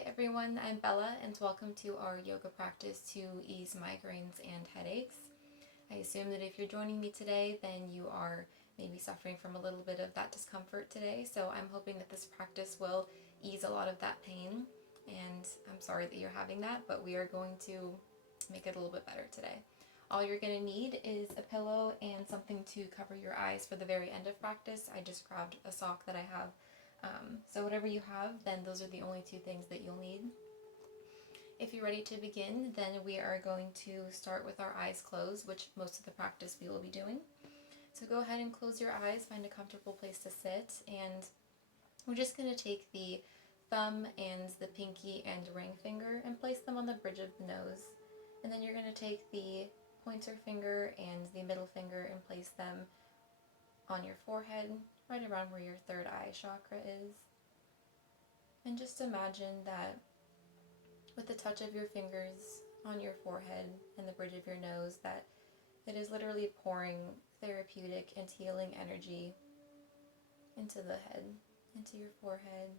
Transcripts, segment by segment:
Hi everyone, I'm Bella and welcome to our yoga practice to ease migraines and headaches. I assume that if you're joining me today, then you are maybe suffering from a little bit of that discomfort today, so I'm hoping that this practice will ease a lot of that pain, and I'm sorry that you're having that, but we are going to make it a little bit better today. All you're going to need is a pillow and something to cover your eyes for the very end of practice. I just grabbed a sock that I have. So whatever you have, then those are the only two things that you'll need. If you're ready to begin, then we are going to start with our eyes closed, which most of the practice we will be doing. So go ahead and close your eyes, find a comfortable place to sit, and we're just going to take the thumb and the pinky and ring finger and place them on the bridge of the nose. And then you're going to take the pointer finger and the middle finger and place them on your forehead, right around where your third eye chakra is. And just imagine that with the touch of your fingers on your forehead and the bridge of your nose, that it is literally pouring therapeutic and healing energy into the head, into your forehead.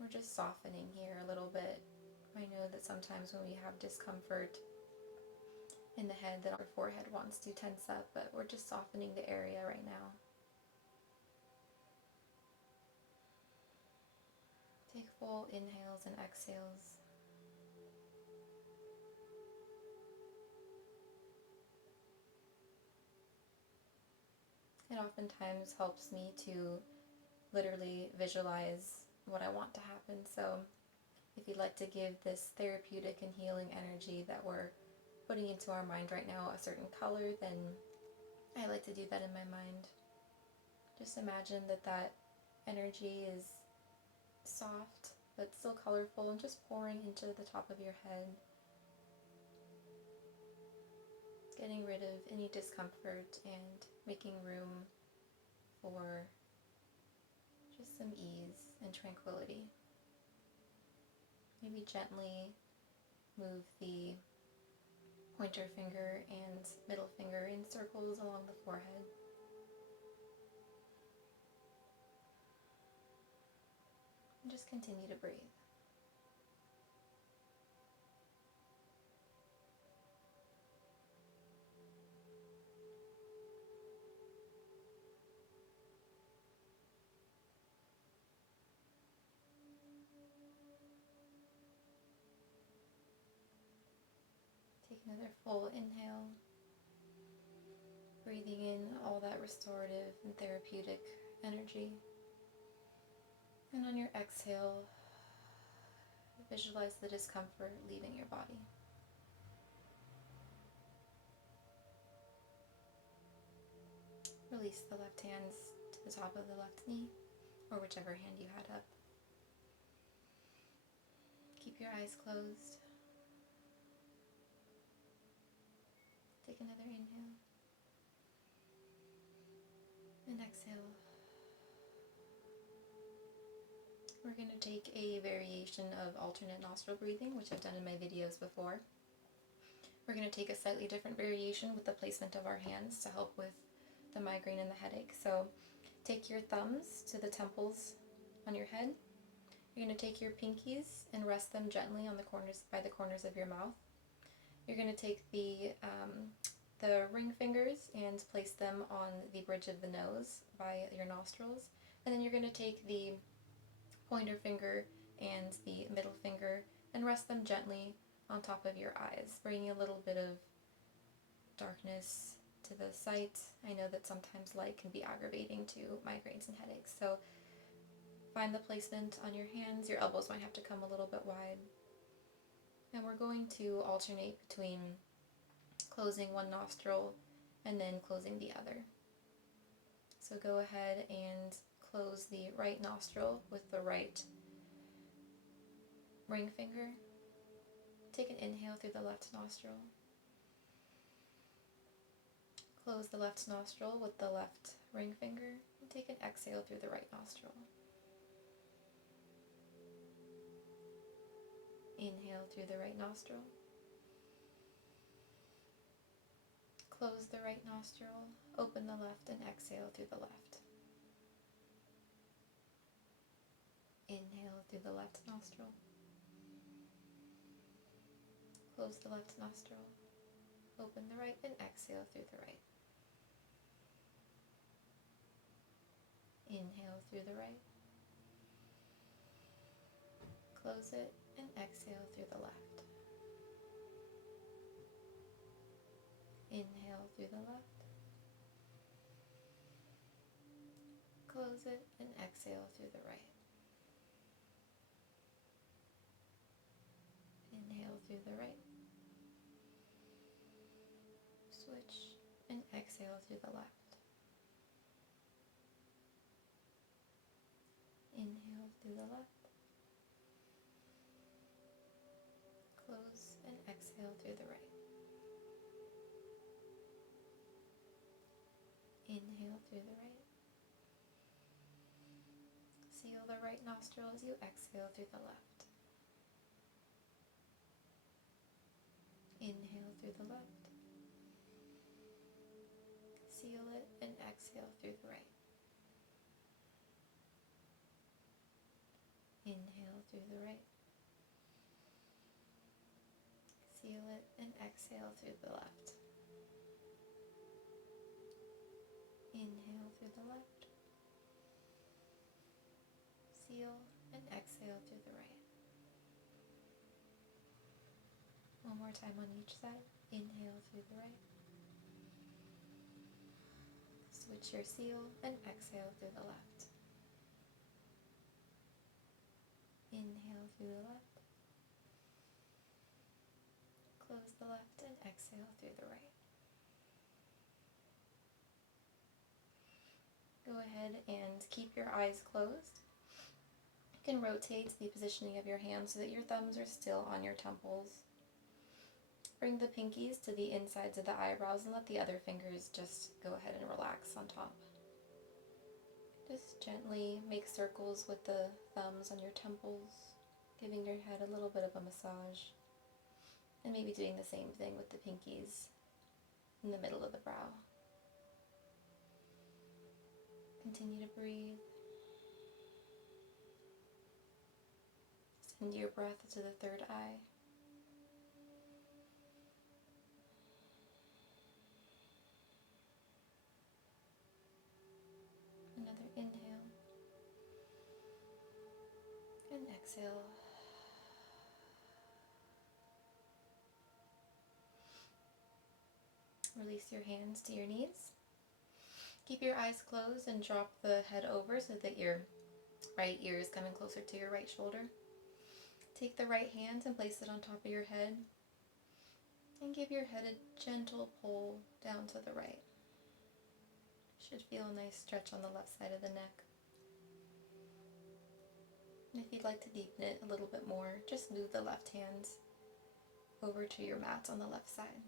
We're just softening here a little bit. I know that sometimes when we have discomfort in the head that our forehead wants to tense up, but we're just softening the area right now. Take full inhales and exhales. It oftentimes helps me to literally visualize what I want to happen. So if you'd like to give this therapeutic and healing energy that we're putting into our mind right now a certain color, then I like to do that in my mind. Just imagine that that energy is soft but still colorful and just pouring into the top of your head, getting rid of any discomfort and making room for just some ease and tranquility. Maybe gently move the pointer finger and middle finger in circles along the forehead. And just continue to breathe. Take another full inhale, breathing in all that restorative and therapeutic energy. And on your exhale, visualize the discomfort leaving your body. Release the left hands to the top of the left knee, or whichever hand you had up. Keep your eyes closed. Take another inhale. And exhale. We're going to take a variation of alternate nostril breathing, which I've done in my videos before. We're going to take a slightly different variation with the placement of our hands to help with the migraine and the headache. So take your thumbs to the temples on your head. You're going to take your pinkies and rest them gently on the corners, by the corners of your mouth. You're going to take the ring fingers and place them on the bridge of the nose by your nostrils. And then you're going to take the pointer finger and the middle finger and rest them gently on top of your eyes, bringing a little bit of darkness to the sight. I know that sometimes light can be aggravating to migraines and headaches, so find the placement on your hands. Your elbows might have to come a little bit wide. And we're going to alternate between closing one nostril and then closing the other. So go ahead and close the right nostril with the right ring finger. Take an inhale through the left nostril. Close the left nostril with the left ring finger and take an exhale through the right nostril. Inhale through the right nostril. Close the right nostril, open the left, and exhale through the left. Inhale through the left nostril. Close the left nostril. Open the right and exhale through the right. Inhale through the right. Close it and exhale through the left. Inhale through the left. Close it and exhale through the right. Inhale through the right. Switch and exhale through the left. Inhale through the left. Close and exhale through the right. Inhale through the right. Seal the right nostril as you exhale through the left. Inhale through the left. Seal it and exhale through the right. Inhale through the right. Seal it and exhale through the left. Inhale through the left. Seal and exhale through the right. One more time on each side. Inhale through the right. Switch your seal and exhale through the left. Inhale through the left. Close the left and exhale through the right. Go ahead and keep your eyes closed. You can rotate the positioning of your hands so that your thumbs are still on your temples. Bring the pinkies to the insides of the eyebrows and let the other fingers just go ahead and relax on top. Just gently make circles with the thumbs on your temples, giving your head a little bit of a massage. And maybe doing the same thing with the pinkies in the middle of the brow. Continue to breathe. Send your breath to the third eye. Another inhale. And exhale. Release your hands to your knees. Keep your eyes closed and drop the head over so that your right ear is coming closer to your right shoulder. Take the right hand and place it on top of your head. And give your head a gentle pull down to the right. Should feel a nice stretch on the left side of the neck. And if you'd like to deepen it a little bit more, just move the left hand over to your mat on the left side.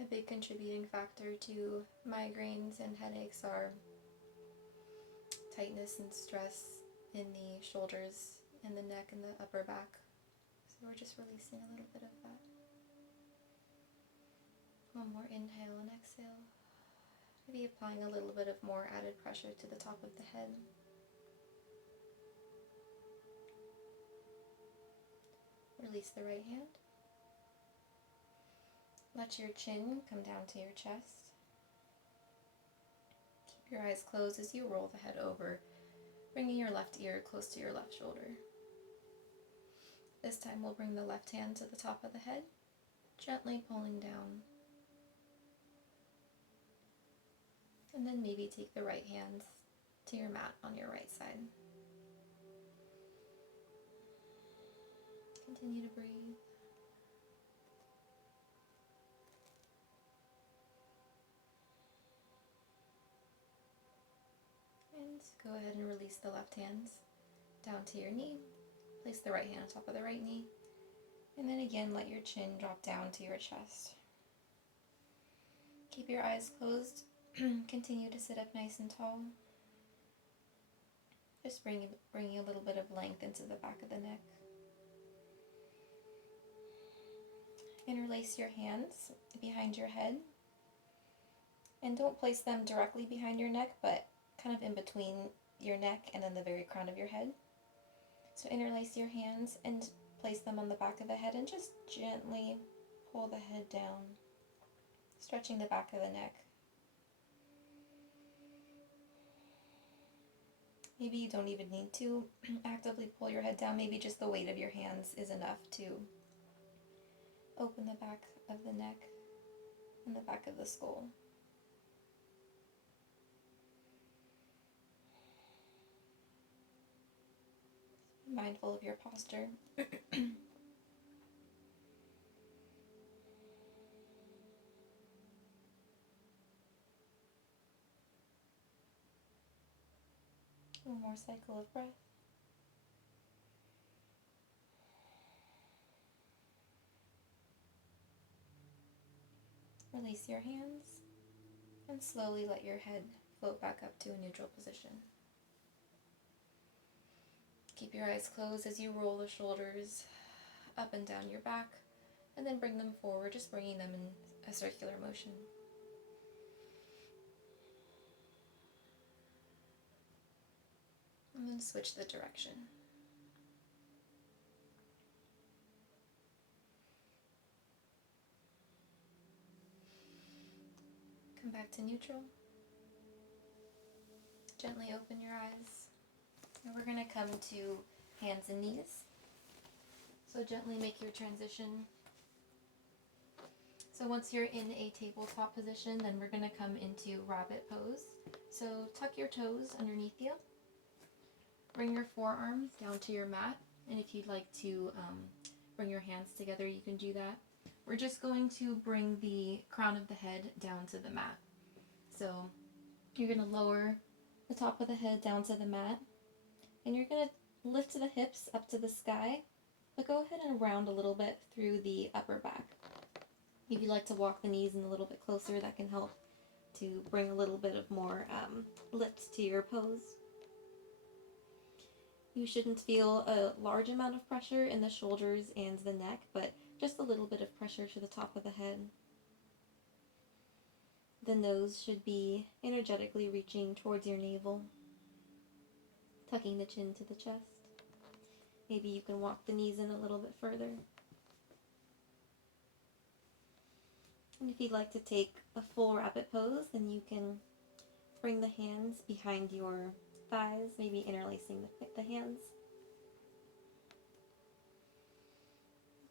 A big contributing factor to migraines and headaches are tightness and stress in the shoulders and the neck and the upper back. So we're just releasing a little bit of that. One more inhale and exhale. Maybe applying a little bit of more added pressure to the top of the head. Release the right hand. Let your chin come down to your chest. Keep your eyes closed as you roll the head over, bringing your left ear close to your left shoulder. This time we'll bring the left hand to the top of the head, gently pulling down. And then maybe take the right hand to your mat on your right side. Continue to breathe. And go ahead and release the left hands down to your knee. Place the right hand on top of the right knee. And then again, let your chin drop down to your chest. Keep your eyes closed. Continue to sit up nice and tall. Just bringing a little bit of length into the back of the neck. Interlace your hands behind your head. And don't place them directly behind your neck, but kind of in between your neck and then the very crown of your head. So interlace your hands and place them on the back of the head and just gently pull the head down, stretching the back of the neck. Maybe you don't even need to actively pull your head down. Maybe just the weight of your hands is enough to open the back of the neck and the back of the skull. Be mindful of your posture. One more cycle of breath. Release your hands and slowly let your head float back up to a neutral position. Keep your eyes closed as you roll the shoulders up and down your back, and then bring them forward, just bringing them in a circular motion. And then switch the direction. Come back to neutral. Gently open your eyes. And we're going to come to hands and knees. So gently make your transition. So once you're in a tabletop position, then we're going to come into rabbit pose. So tuck your toes underneath you. Bring your forearms down to your mat. And if you'd like to bring your hands together, you can do that. We're just going to bring the crown of the head down to the mat. So you're going to lower the top of the head down to the mat. And you're going to lift the hips up to the sky. But go ahead and round a little bit through the upper back. If you'd like to walk the knees in a little bit closer, that can help to bring a little bit of more lift to your pose. You shouldn't feel a large amount of pressure in the shoulders and the neck, but just a little bit of pressure to the top of the head. The nose should be energetically reaching towards your navel, tucking the chin to the chest. Maybe you can walk the knees in a little bit further. And if you'd like to take a full rabbit pose, then you can bring the hands behind your thighs, maybe interlacing the hands.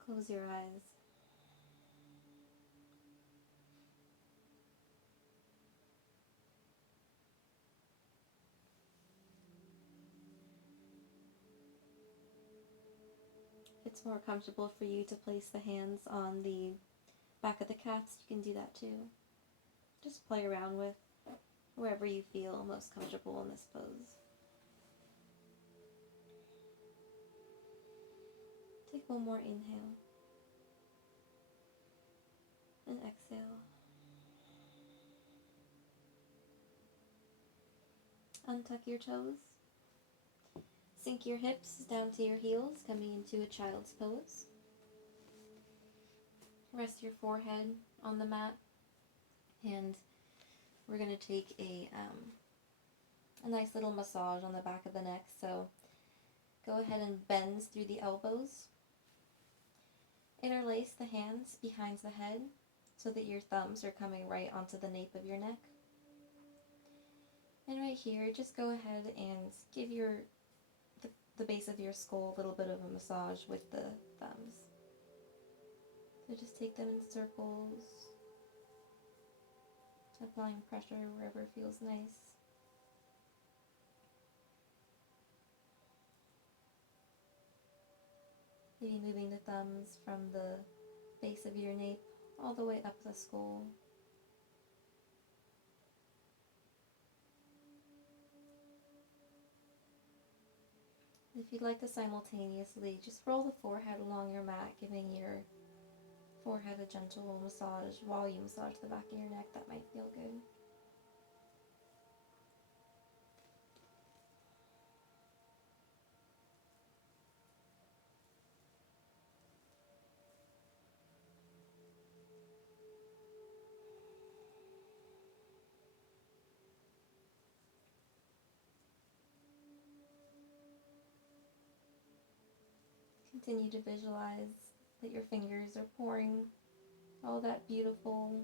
Close your eyes. If it's more comfortable for you to place the hands on the back of the calves, you can do that too. Just play around with wherever you feel most comfortable in this pose. Take one more inhale and exhale. Untuck your toes. Sink your hips down to your heels, coming into a child's pose. Rest your forehead on the mat, and we're going to take a nice little massage on the back of the neck. So go ahead and bend through the elbows. Interlace the hands behind the head so that your thumbs are coming right onto the nape of your neck. And right here, just go ahead and give the base of your skull a little bit of a massage with the thumbs. So just take them in circles, applying pressure wherever it feels nice. Maybe moving the thumbs from the base of your nape all the way up the skull. If you'd like to simultaneously, just roll the forehead along your mat, giving your forehead a gentle massage while you massage the back of your neck. That might feel good. Continue to visualize that your fingers are pouring all that beautiful,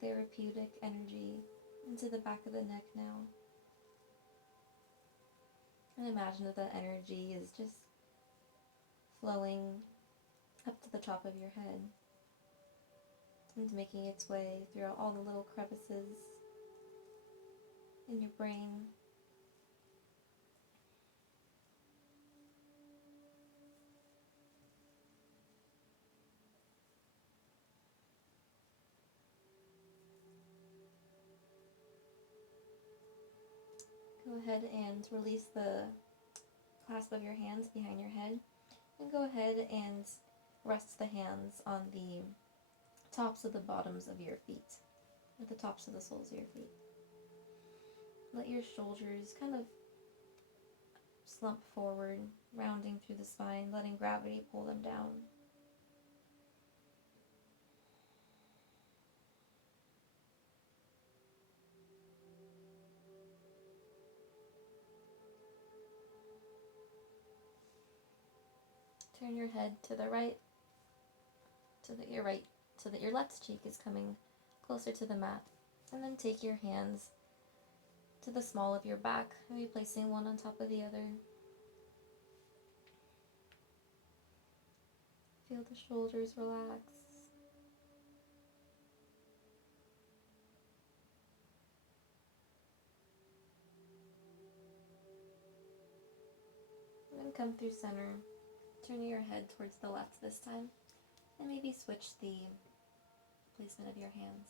therapeutic energy into the back of the neck now. And imagine that that energy is just flowing up to the top of your head and making its way throughout all the little crevices in your brain. Go ahead and release the clasp of your hands behind your head, and go ahead and rest the hands on the tops of the bottoms of your feet, or the tops of the soles of your feet. Let your shoulders kind of slump forward, rounding through the spine, letting gravity pull them down. Turn your head to the right, so that your left cheek is coming closer to the mat. And then take your hands to the small of your back, maybe placing one on top of the other. Feel the shoulders relax. And then come through center, turning your head towards the left this time, and maybe switch the placement of your hands.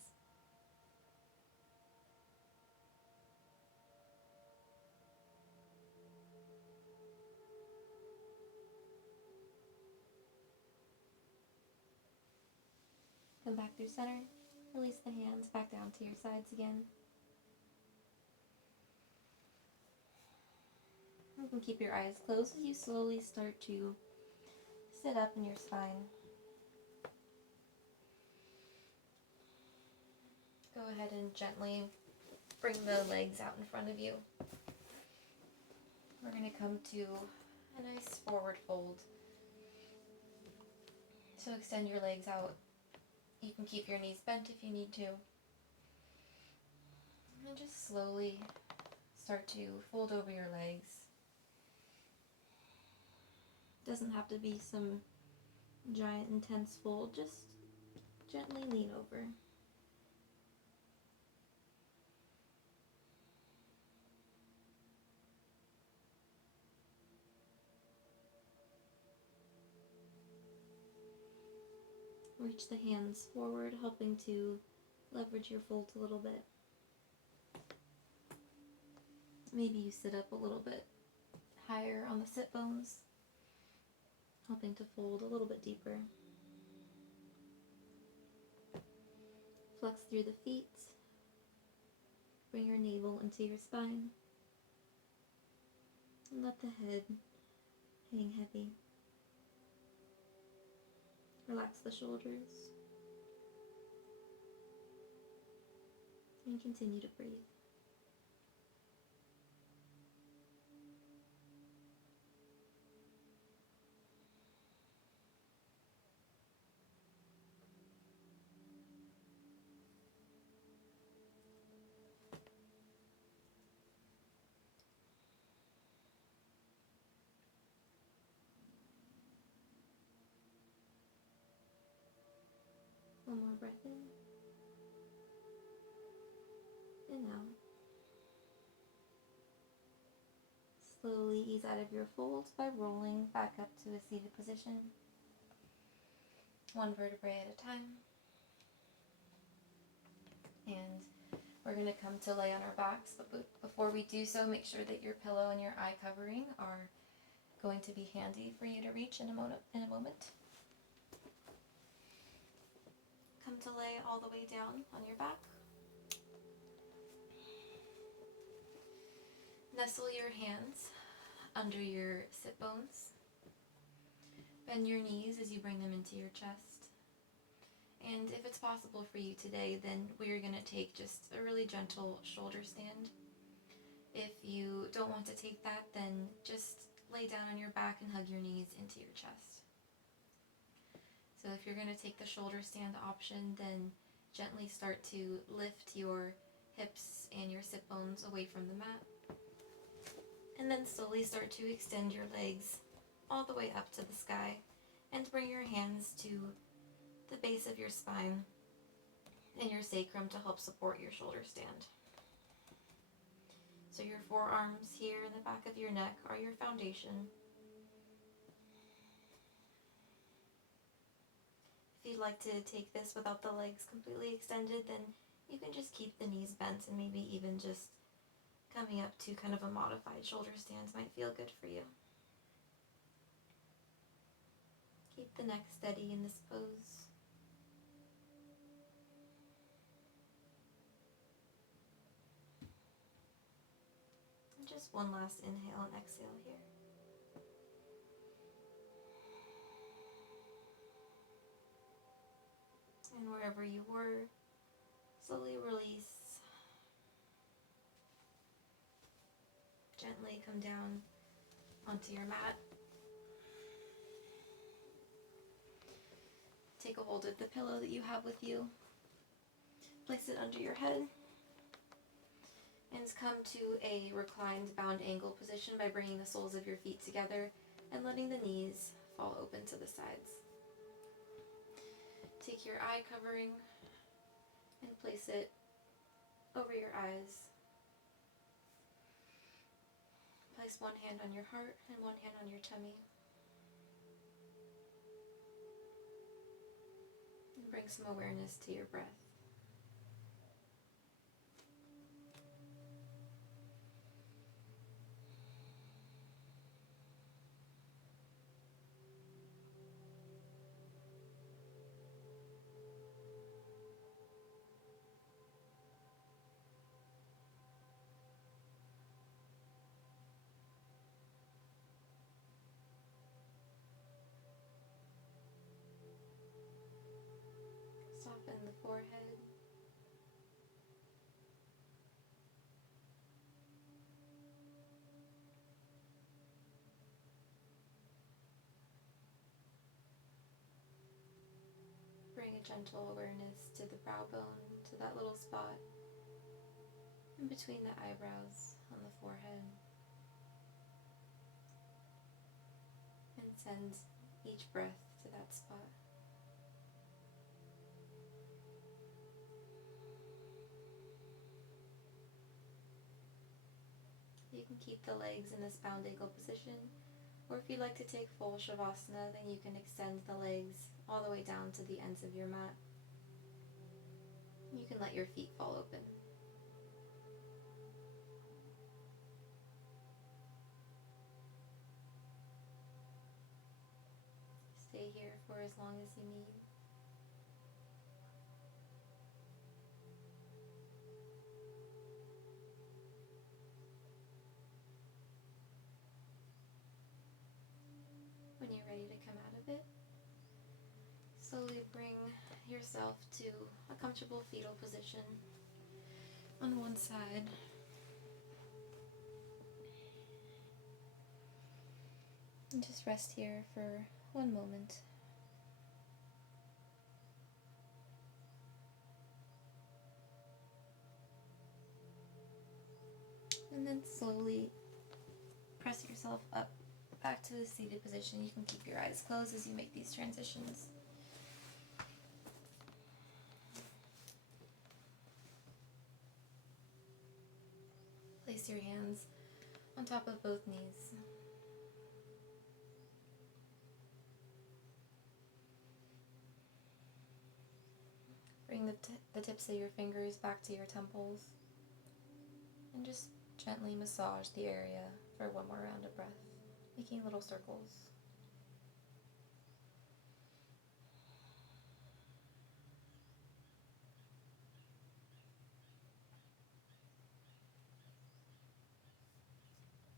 Come back through center, release the hands back down to your sides again. You can keep your eyes closed as you slowly start to sit up in your spine. Go ahead and gently bring the legs out in front of you. We're going to come to a nice forward fold. So extend your legs out. You can keep your knees bent if you need to. And just slowly start to fold over your legs. Doesn't have to be some giant intense fold, just gently lean over. Reach the hands forward, helping to leverage your folds a little bit. Maybe you sit up a little bit higher on the sit bones, helping to fold a little bit deeper. Flex through the feet. Bring your navel into your spine. And let the head hang heavy. Relax the shoulders. And continue to breathe. One more breath in and out. Slowly ease out of your folds by rolling back up to a seated position, one vertebrae at a time. And we're going to come to lay on our backs, but before we do so, make sure that your pillow and your eye covering are going to be handy for you to reach in a moment. Come to lay all the way down on your back. Nestle your hands under your sit bones. Bend your knees as you bring them into your chest. And if it's possible for you today, then we're going to take just a really gentle shoulder stand. If you don't want to take that, then just lay down on your back and hug your knees into your chest. So if you're going to take the shoulder stand option, then gently start to lift your hips and your sit bones away from the mat. And then slowly start to extend your legs all the way up to the sky and bring your hands to the base of your spine and your sacrum to help support your shoulder stand. So your forearms here in the back of your neck are your foundation. If you'd like to take this without the legs completely extended, then you can just keep the knees bent, and maybe even just coming up to kind of a modified shoulder stance might feel good for you. Keep the neck steady in this pose. And just one last inhale and exhale here. And wherever you were, slowly release. Gently come down onto your mat. Take a hold of the pillow that you have with you. Place it under your head. And come to a reclined bound angle position by bringing the soles of your feet together and letting the knees fall open to the sides. Take your eye covering and place it over your eyes. Place one hand on your heart and one hand on your tummy. And bring some awareness to your breath. Soften the forehead. Bring a gentle awareness to the brow bone, to that little spot in between the eyebrows on the forehead. And send each breath to that spot. You can keep the legs in this bound angle position, or if you'd like to take full Shavasana, then you can extend the legs all the way down to the ends of your mat. You can let your feet fall open. Stay here for as long as you need. When you're ready to come out of it, slowly bring yourself to a comfortable fetal position on one side. And just rest here for one moment. And then slowly press yourself up back to the seated position. You can keep your eyes closed as you make these transitions. Place your hands on top of both knees. Bring the tips of your fingers back to your temples and just gently massage the area for one more round of breath, making little circles.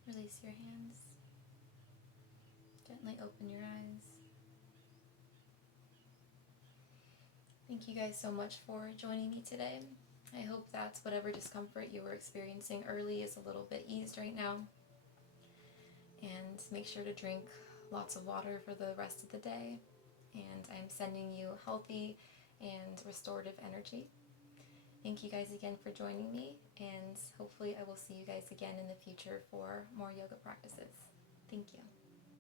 Release your hands. Gently open your eyes. Thank you guys so much for joining me today. I hope that whatever discomfort you were experiencing early is a little bit eased right now. And and make sure to drink lots of water for the rest of the day. And I'm sending you healthy and restorative energy. Thank you guys again for joining me, and hopefully I will see you guys again in the future for more yoga practices. Thank you.